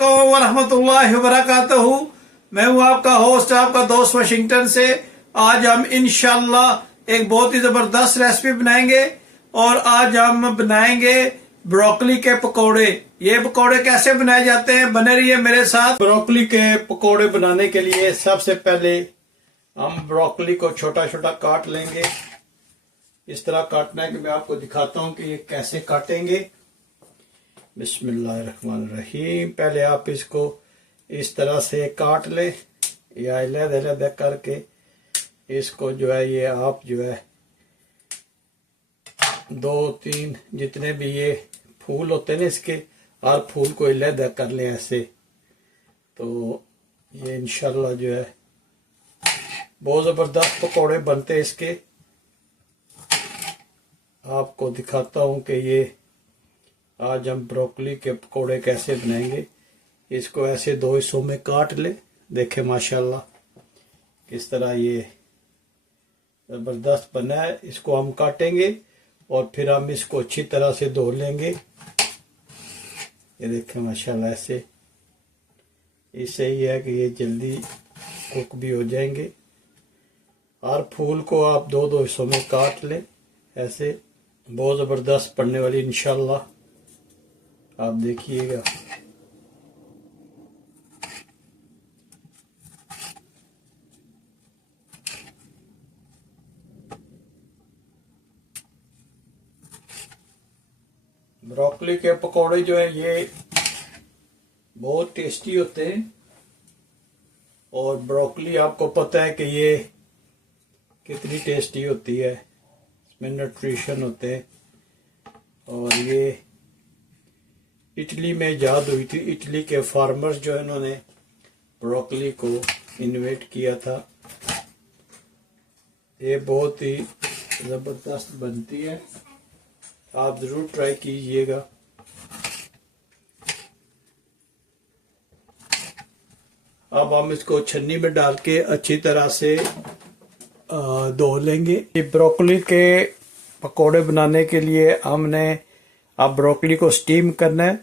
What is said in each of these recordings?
वरहमतुल्लाहि वबरकातुहू। मैं हूँ आपका होस्ट, आपका दोस्त वाशिंगटन से। आज हम इंशाल्लाह एक बहुत ही जबरदस्त रेसिपी बनाएंगे और आज हम बनाएंगे ब्रोकली के पकोड़े। ये पकोड़े कैसे बनाए जाते हैं, बने रहिए मेरे साथ। ब्रोकली के पकोड़े बनाने के लिए सबसे पहले हम ब्रोकली को छोटा छोटा काट लेंगे। इस तरह काटना है कि मैं आपको दिखाता हूँ कि ये कैसे काटेंगे। बिस्मिल्लाहिर्रहमानिर्रहीम। पहले आप इसको इस तरह से काट ले या अलग-अलग करके इसको जो है ये आप जो है 2-3 जितने भी ये फूल होते हैं ना इसके, हर फूल को अलग कर ले ऐसे। तो ये इंशाल्लाह जो है बहुत जबरदस्त पकौड़े बनते हैं इसके। आपको दिखाता हूँ कि ये आज हम ब्रोकली के पकोड़े कैसे बनाएंगे। इसको ऐसे 2 हिस्सों में काट ले। देखें माशाल्लाह किस तरह ये जबरदस्त बना है। इसको हम काटेंगे और फिर हम इसको अच्छी तरह से धो लेंगे। ये देखें माशाल्लाह ऐसे। इससे ही है कि ये जल्दी कुक भी हो जाएंगे। हर फूल को आप 2-2 हिस्सों में काट लें ऐसे। बहुत ज़बरदस्त पड़ने वाली इंशाल्लाह, आप देखिएगा। ब्रोकली के पकोड़े जो है ये बहुत टेस्टी होते हैं। और ब्रोकली आपको पता है कि ये कितनी टेस्टी होती है, इसमें न्यूट्रिशन होते हैं। और ये इटली में ईजाद हुई थी। इटली के फार्मर्स जो है इन्होंने ब्रोकली को इन्वेंट किया था। ये बहुत ही ज़बरदस्त बनती है, आप ज़रूर ट्राई कीजिएगा। अब हम इसको छन्नी में डाल के अच्छी तरह से धो लेंगे। ये ब्रोकली के पकोड़े बनाने के लिए हमने अब ब्रोकली को स्टीम करना है।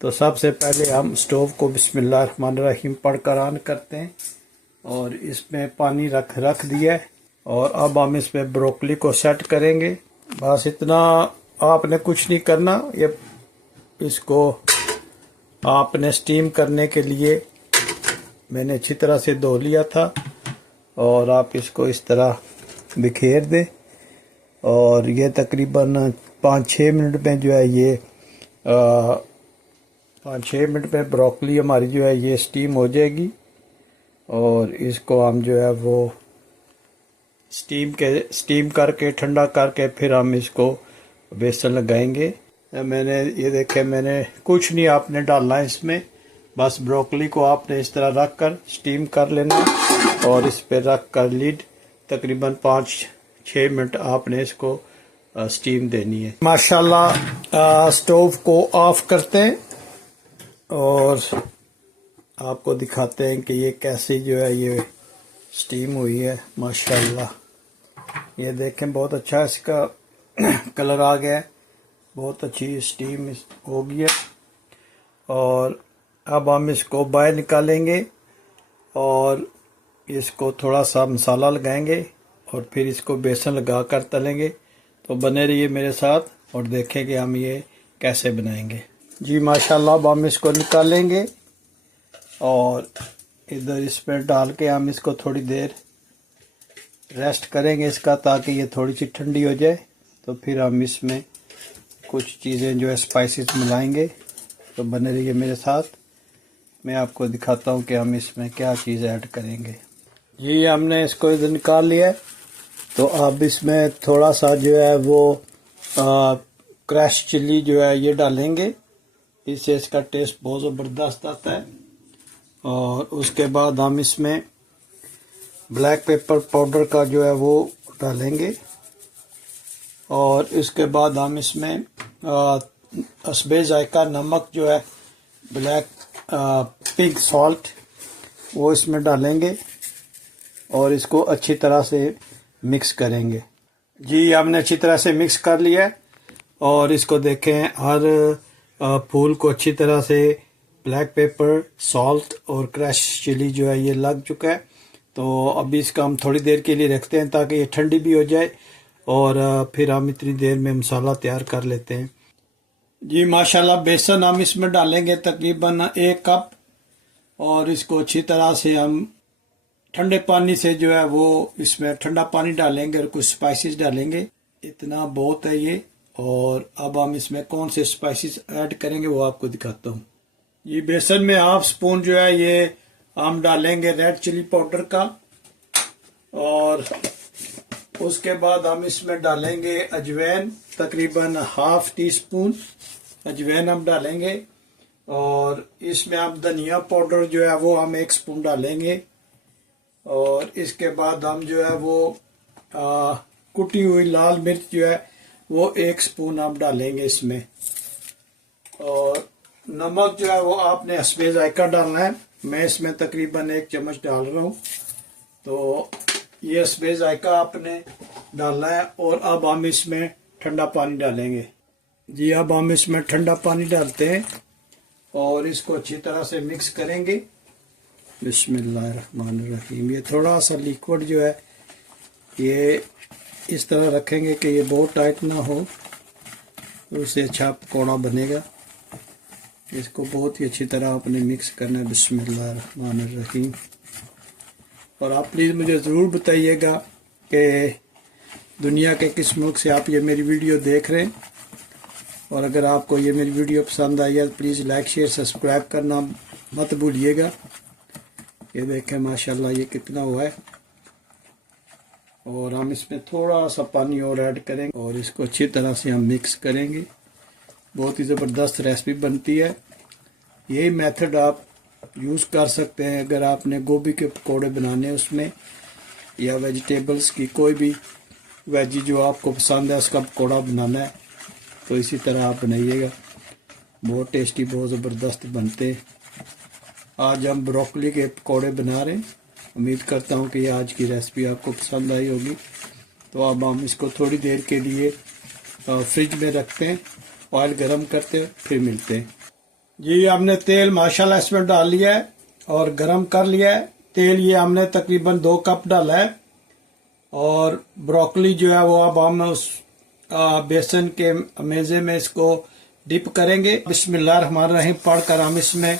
तो सबसे पहले हम स्टोव को बिस्मिल्लाहिर्रहमानिर्रहीम पढ़कर ऑन करते हैं और इसमें पानी रख दिया है। और अब हम इसमें ब्रोकली को सेट करेंगे। बस इतना, आपने कुछ नहीं करना। ये इसको आपने स्टीम करने के लिए मैंने अच्छी तरह से धो लिया था। और आप इसको इस तरह बिखेर दें और ये तकरीबन 5-6 मिनट में जो है ये 5-6 मिनट में ब्रोकली हमारी जो है ये स्टीम हो जाएगी। और इसको हम जो है वो स्टीम करके ठंडा करके फिर हम इसको बेसन लगाएंगे। मैंने ये देखे, मैंने कुछ नहीं आपने डालना है इसमें। बस ब्रोकली को आपने इस तरह रख कर स्टीम कर लेना और इस पे रख कर लीड तकरीबन 5-6 मिनट आपने इसको स्टीम देनी है। माशाल्लाह स्टोव को ऑफ करते हैं और आपको दिखाते हैं कि ये कैसी जो है ये स्टीम हुई है। माशाल्लाह ये देखें, बहुत अच्छा इसका कलर आ गया है, बहुत अच्छी स्टीम हो गई है। और अब हम इसको बाहर निकालेंगे और इसको थोड़ा सा मसाला लगाएंगे और फिर इसको बेसन लगा कर तलेंगे। तो बने रहिए मेरे साथ और देखें कि हम ये कैसे बनाएंगे। जी माशाल्लाह अब हम इसको निकालेंगे और इधर इसमें डाल के हम इसको थोड़ी देर रेस्ट करेंगे इसका, ताकि ये थोड़ी सी ठंडी हो जाए। तो फिर हम इसमें कुछ चीज़ें जो है स्पाइसेस मिलाएंगे। तो बने रहिए मेरे साथ, मैं आपको दिखाता हूँ कि हम इसमें क्या चीज़ ऐड करेंगे। जी हमने इसको इधर निकाल लिया है। तो अब इसमें थोड़ा सा जो है वो क्रश चिली जो है ये डालेंगे। इससे इसका टेस्ट बहुत ज़बरदस्त आता है। और उसके बाद हम इसमें ब्लैक पेपर पाउडर का जो है वो डालेंगे। और इसके बाद हम इसमें हस्बे जायका नमक जो है, ब्लैक पिंक सॉल्ट, वो इसमें डालेंगे और इसको अच्छी तरह से मिक्स करेंगे। जी हमने अच्छी तरह से मिक्स कर लिया है। और इसको देखें, हर फूल को अच्छी तरह से ब्लैक पेपर, सॉल्ट और क्रश चिली जो है ये लग चुका है। तो अभी इसका हम थोड़ी देर के लिए रखते हैं ताकि ये ठंडी भी हो जाए और फिर हम इतनी देर में मसाला तैयार कर लेते हैं। जी माशाल्लाह, बेसन हम इसमें डालेंगे तकरीबन 1 कप और इसको अच्छी तरह से हम ठंडे पानी से जो है वो इसमें ठंडा पानी डालेंगे और कुछ स्पाइसेस डालेंगे। इतना बहुत है ये। और अब हम इसमें कौन से स्पाइसेस ऐड करेंगे वो आपको दिखाता हूँ। ये बेसन में 1/2 स्पून जो है ये हम डालेंगे रेड चिली पाउडर का, और उसके बाद हम इसमें डालेंगे अजवैन, तकरीबन 1/2 टीस्पून अजवैन हम डालेंगे। और इसमें हम धनिया पाउडर जो है वो हम 1 स्पून डालेंगे। और इसके बाद हम जो है वो कुटी हुई लाल मिर्च जो है वो 1 स्पून हम डालेंगे इसमें। और नमक जो है वो आपने हस्बे जायका डालना है। मैं इसमें तकरीबन 1 चम्मच डाल रहा हूँ, तो ये हस्बे जायका आपने डालना है। और अब हम इसमें ठंडा पानी डालेंगे। जी अब हम इसमें ठंडा पानी डालते हैं और इसको अच्छी तरह से मिक्स करेंगे। बिस्मिल्लाहिर्रहमानिर्रहीम। ये थोड़ा सा लिक्विड जो है ये इस तरह रखेंगे कि ये बहुत टाइट ना हो, तो उससे अच्छा पकौड़ा बनेगा। इसको बहुत ही अच्छी तरह आपने मिक्स करना है। बिस्मिल्लाहिर्रहमानिर्रहीम। और आप प्लीज़ मुझे ज़रूर बताइएगा कि दुनिया के किस मुल्क से आप ये मेरी वीडियो देख रहे हैं। और अगर आपको ये मेरी वीडियो पसंद आई है तो प्लीज़ लाइक शेयर सब्सक्राइब करना मत भूलिएगा। ये देखें माशाल्लाह ये कितना हुआ है। और हम इसमें थोड़ा सा पानी और ऐड करेंगे और इसको अच्छी तरह से हम मिक्स करेंगे। बहुत ही ज़बरदस्त रेसिपी बनती है। यही मेथड आप यूज़ कर सकते हैं अगर आपने गोभी के पकोड़े बनाने उसमें, या वेजिटेबल्स की कोई भी वेजी जो आपको पसंद है उसका पकोड़ा बनाना है, तो इसी तरह आप बनाइएगा। बहुत टेस्टी, बहुत ज़बरदस्त बनते हैं। आज हम ब्रोकली के पकोड़े बना रहे हैं। उम्मीद करता हूँ कि आज की रेसिपी आपको पसंद आई होगी। तो अब हम इसको थोड़ी देर के लिए फ्रिज में रखते हैं, ऑयल गरम करते हैं, फिर मिलते हैं। जी हमने तेल माशाल्लाह इसमें डाल लिया है और गरम कर लिया है। तेल ये हमने तकरीबन 2 कप डाला है। और ब्रोकली जो है वो अब हम उस बेसन के मेज़े में इसको डिप करेंगे। बिस्मिल्लाहिर्रहमानिर्रहीम पढ़कर हम इसमें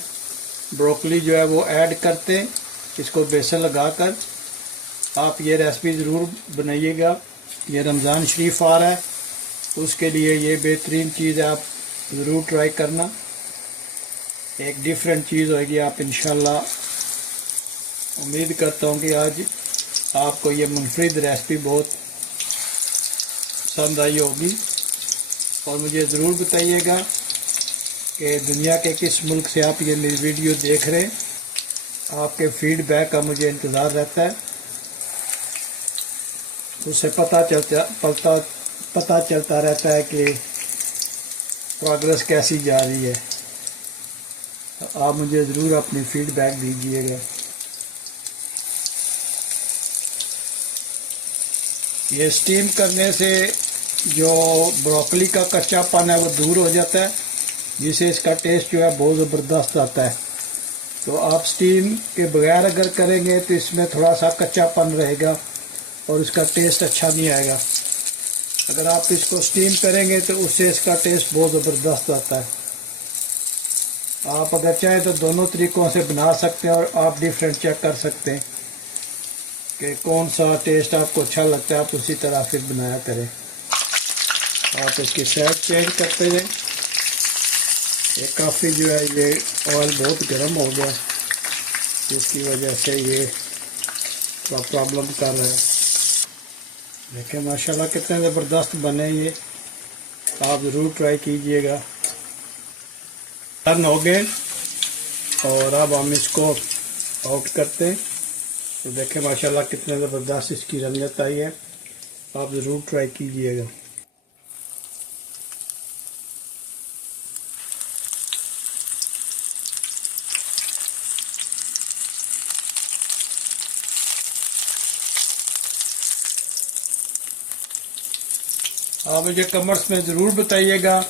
ब्रोकली जो है वो ऐड करते हैं, इसको बेसन लगाकर। आप ये रेसिपी ज़रूर बनाइएगा। ये रमज़ान शरीफ आ रहा है, उसके लिए ये बेहतरीन चीज़ है, आप ज़रूर ट्राई करना। एक डिफरेंट चीज़ होगी। आप इंशाल्लाह, उम्मीद करता हूँ कि आज आपको ये मुनफरिद रेसिपी बहुत पसंद आई होगी। और मुझे ज़रूर बताइएगा कि दुनिया के किस मुल्क से आप ये मेरी वीडियो देख रहे हैं। आपके फीडबैक का मुझे इंतज़ार रहता है, उससे पता चलता रहता है कि प्रोग्रेस कैसी जा रही है। आप मुझे ज़रूर अपनी फीडबैक दीजिएगा। ये स्टीम करने से जो ब्रोकली का कच्चापन है वो दूर हो जाता है, जिससे इसका टेस्ट जो है बहुत ज़बरदस्त आता है। तो आप स्टीम के बगैर अगर करेंगे तो इसमें थोड़ा सा कच्चापन रहेगा और इसका टेस्ट अच्छा नहीं आएगा। अगर आप इसको स्टीम करेंगे तो उससे इसका टेस्ट बहुत ज़बरदस्त आता है। आप अगर चाहें तो दोनों तरीक़ों से बना सकते हैं और आप डिफरेंट चेक कर सकते हैं कि कौन सा टेस्ट आपको अच्छा लगता है, आप उसी तरह फिर बनाया करें। आप इसकी साइड चेंज करते रहें। ये काफ़ी जो है ये ऑयल बहुत गर्म हो गया, जिसकी वजह से ये थोड़ा प्रॉब्लम कर रहा है। देखिए माशाल्लाह कितने ज़बरदस्त बने ये, आप ज़रूर ट्राई कीजिएगा। टर्न हो गए और अब हम इसको आउट करते हैं। तो देखें माशाल्लाह कितने ज़बरदस्त इसकी रंगत आई है, आप ज़रूर ट्राई कीजिएगा। आप मुझे कमेंट्स में ज़रूर बताइएगा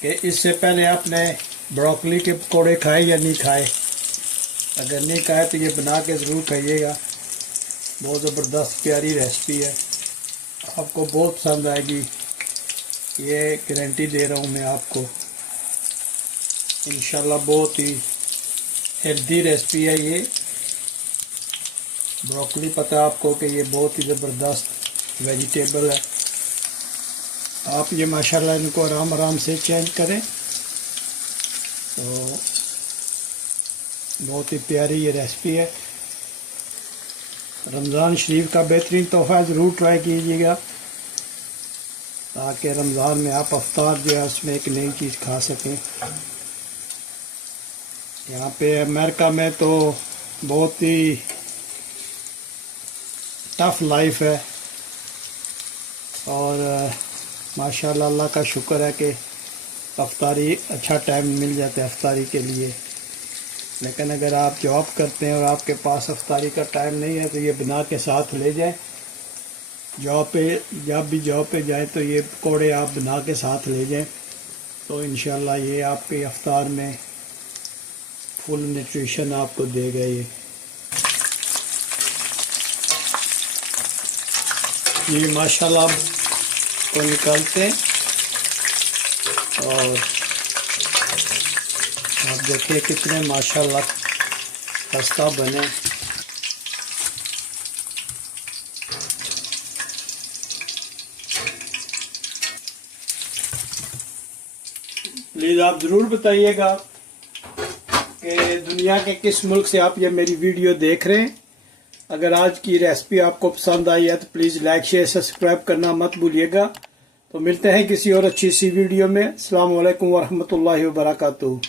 कि इससे पहले आपने ब्रोकली के पकौड़े खाए या नहीं खाए। अगर नहीं खाए तो ये बना के ज़रूर खाइएगा। बहुत ज़बरदस्त प्यारी रेसिपी है, आपको बहुत पसंद आएगी, ये गारंटी दे रहा हूँ मैं आपको। इंशाल्लाह बहुत ही हेल्दी रेसिपी है ये। ब्रोकली पता है आपको कि ये बहुत ही ज़बरदस्त वेजिटेबल है। आप ये माशाल्लाह इनको आराम आराम से चेंज करें तो बहुत ही प्यारी ये रेसिपी है। रमज़ान शरीफ का बेहतरीन तोहफ़ा ज़रूर ट्राई कीजिएगा, ताकि रमज़ान में आप अफ्तार जो है उसमें एक नई चीज़ खा सकें। यहाँ पे अमेरिका में तो बहुत ही टफ लाइफ है और माशाल्लाह अल्लाह का शुक्र है कि अफ्तारी अच्छा टाइम मिल जाता है अफ्तारी के लिए। लेकिन अगर आप जॉब करते हैं और आपके पास अफ्तारी का टाइम नहीं है तो ये बना के साथ ले जाएं। जॉब पे जब भी जॉब पे जाए तो ये पकौड़े आप बना के साथ ले जाएं, तो इंशाल्लाह ये आपके अफ्तार में फुल न्यूट्रिशन आपको देगा। ये माशाल्लाह को निकालते हैं और आप देखिए कितने माशाल्लाह खस्ता बने। प्लीज़ आप ज़रूर बताइएगा कि दुनिया के किस मुल्क से आप ये मेरी वीडियो देख रहे हैं। अगर आज की रेसिपी आपको पसंद आई है तो प्लीज़ लाइक शेयर सब्सक्राइब करना मत भूलिएगा। तो मिलते हैं किसी और अच्छी सी वीडियो में। अस्सलाम वालेकुम वरहमतुल्लाहि वबरकातुहू।